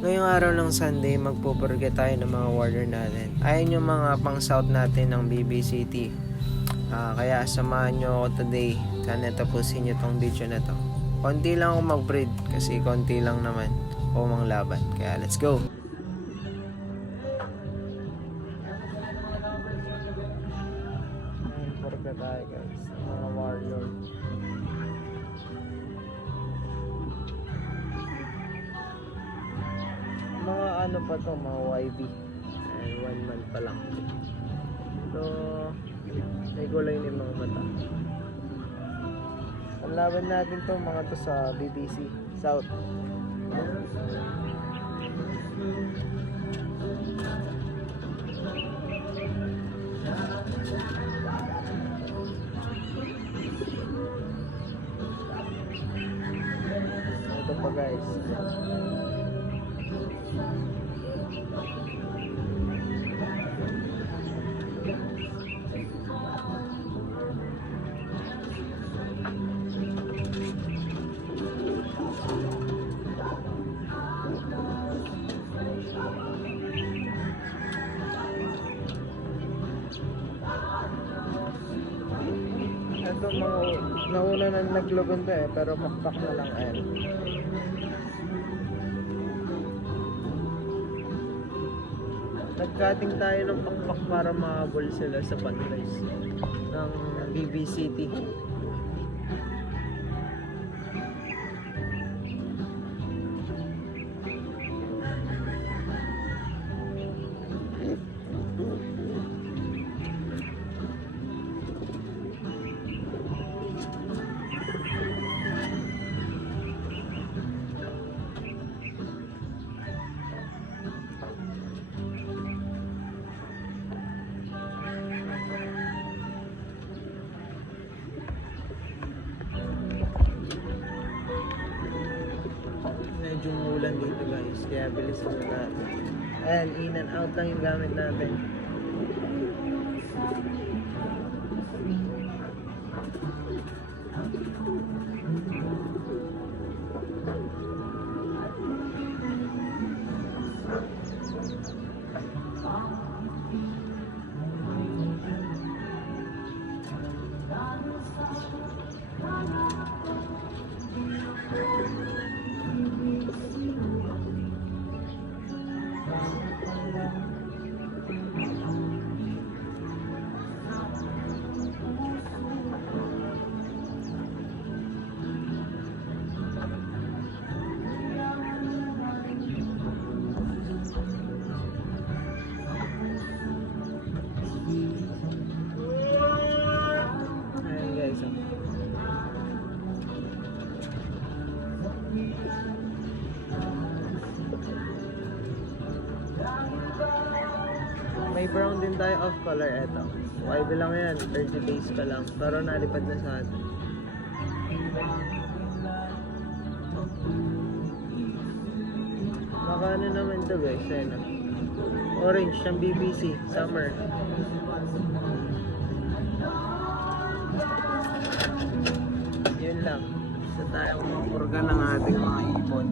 Ngayong araw ng Sunday, magpupurga tayo ng mga warrior natin. Ayan yung mga pang south natin ng BBCT. Kaya samahan nyo ako today. Sana tapusin nyo tong video na to. Konti lang ako mag-breed kasi konti lang naman umang laban. Kaya let's go! Ayan, purga tayo guys. Mga warrior. Mga ano pa to, mga YB. Ayan, 1 month pa lang. So, may gulay na yung mga mata. Ang laban natin to, mga to sa BBC South. Ito pa guys. Ito mga nauna na naglaban to pero pakpak na lang ayan. Nag-cutting tayo ng pakpak para mahabol sila sa panlays ng BBCT. Medyo umulan dito guys, kaya bilis na natin. Ayan, in and out lang yung gamit natin. Ayan guys, may brown din tayo off color. Eto, YB lang yan, 30 days pa lang, pero nalipad na sa atin. Baka ano naman to guys, ayan orange ng BBC summer. Yun lang, isa tayong mapurga ng ating mga ibon.